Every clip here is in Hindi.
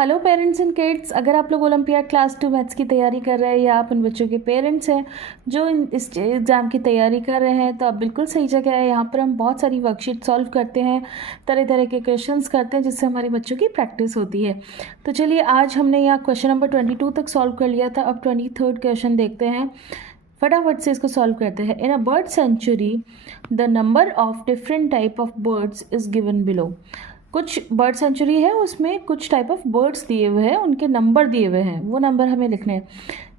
हेलो पेरेंट्स एंड किड्स, अगर आप लोग ओलंपियाड क्लास 2 मैथ्स की तैयारी कर रहे हैं या आप उन बच्चों के पेरेंट्स हैं जो इस एग्ज़ाम की तैयारी कर रहे हैं तो आप बिल्कुल सही जगह है। यहाँ पर हम बहुत सारी वर्कशीट सॉल्व करते हैं, तरह तरह के क्वेश्चंस करते हैं जिससे हमारे बच्चों की प्रैक्टिस होती है। तो चलिए, आज हमने यहाँ क्वेश्चन नंबर 22 तक सॉल्व कर लिया था। अब 23rd क्वेश्चन देखते हैं, फटाफट से इसको सॉल्व करते हैं। In a bird sanctuary the number of different type of birds is given below. कुछ बर्ड सेंचुरी है, उसमें कुछ टाइप ऑफ बर्ड्स दिए हुए हैं, उनके नंबर दिए हुए हैं, वो नंबर हमें लिखने हैं।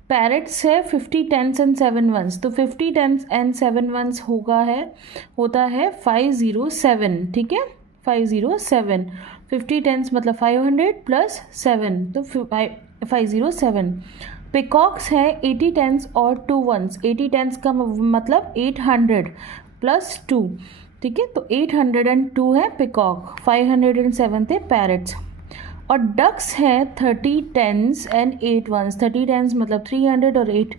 पैरट्स है 50 10s एंड 7 1s, तो 50 10s एंड 7 1s होता है 507। ठीक है, 507। 50 10s मतलब 500 प्लस 7 तो 507। पिकॉक्स है 80 10s और 2 1s। 80 10s का मतलब 800 प्लस 2। ठीक है, तो 802 है पिकॉक, 507 थे पैरट्स। और डक्स है 30 10s एंड 8 1s। 30 10s मतलब 300 और 8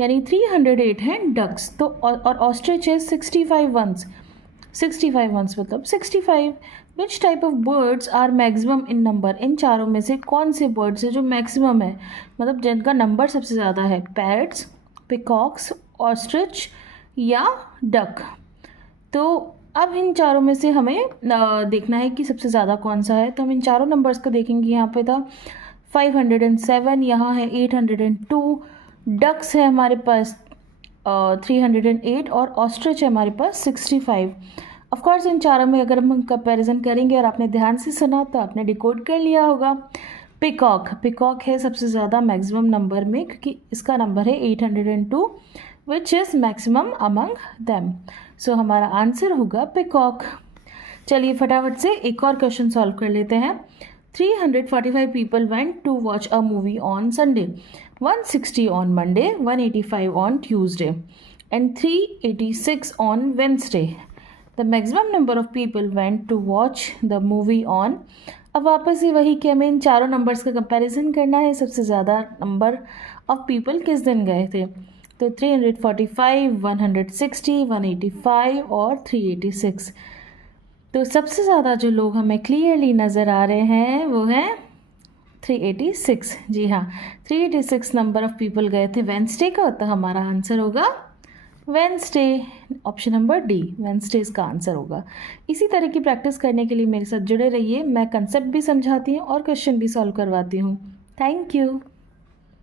यानी 308 हैं डक्स। तो और ऑस्ट्रिच है 65 1s। 65 1s मतलब 65। Which type of birds are maximum in number? इन चारों में से कौन से बर्ड्स है जो मैक्सिमम है, मतलब जिनका नंबर सबसे ज़्यादा है? पैरट्स, पिकॉक्स, ऑस्ट्रिच या डक। तो अब इन चारों में से हमें देखना है कि सबसे ज़्यादा कौन सा है। तो हम इन चारों नंबर्स को देखेंगे। यहाँ पे था 507, यहाँ है 802, डक्स है हमारे पास 308 और ऑस्ट्रिच है हमारे पास 65। ऑफकोर्स इन चारों में अगर हम कंपैरिजन करेंगे और आपने ध्यान से सुना तो आपने डिकोड कर लिया होगा। पिकॉक है सबसे ज़्यादा मैक्सिमम नंबर में, क्योंकि इसका नंबर है 802 which is maximum among them. So हमारा आंसर होगा पिकॉक। चलिए फटाफट से एक और क्वेश्चन सॉल्व कर लेते हैं। 345 people went to watch a movie on Sunday, 160 on Monday, 185 on Tuesday and 386 on Wednesday. The maximum number of people went to watch the movie on. अब वापस ही वही कि हमें इन चारों नंबर्स का कंपैरिजन करना है। सबसे ज़्यादा नंबर ऑफ पीपल किस दिन गए थे? तो 345, 160, 185 और 386। तो सबसे ज़्यादा जो लोग हमें क्लियरली नज़र आ रहे हैं वो हैं 386। जी हाँ, 386 नंबर ऑफ पीपल गए थे वेंसडे का, तो हमारा आंसर होगा Wednesday. Option number D, Wednesday इसका आंसर होगा। इसी तरह की प्रैक्टिस करने के लिए मेरे साथ जुड़े रहिए। मैं कंसेप्ट भी समझाती हूँ और क्वेश्चन भी सॉल्व करवाती हूँ। Thank you.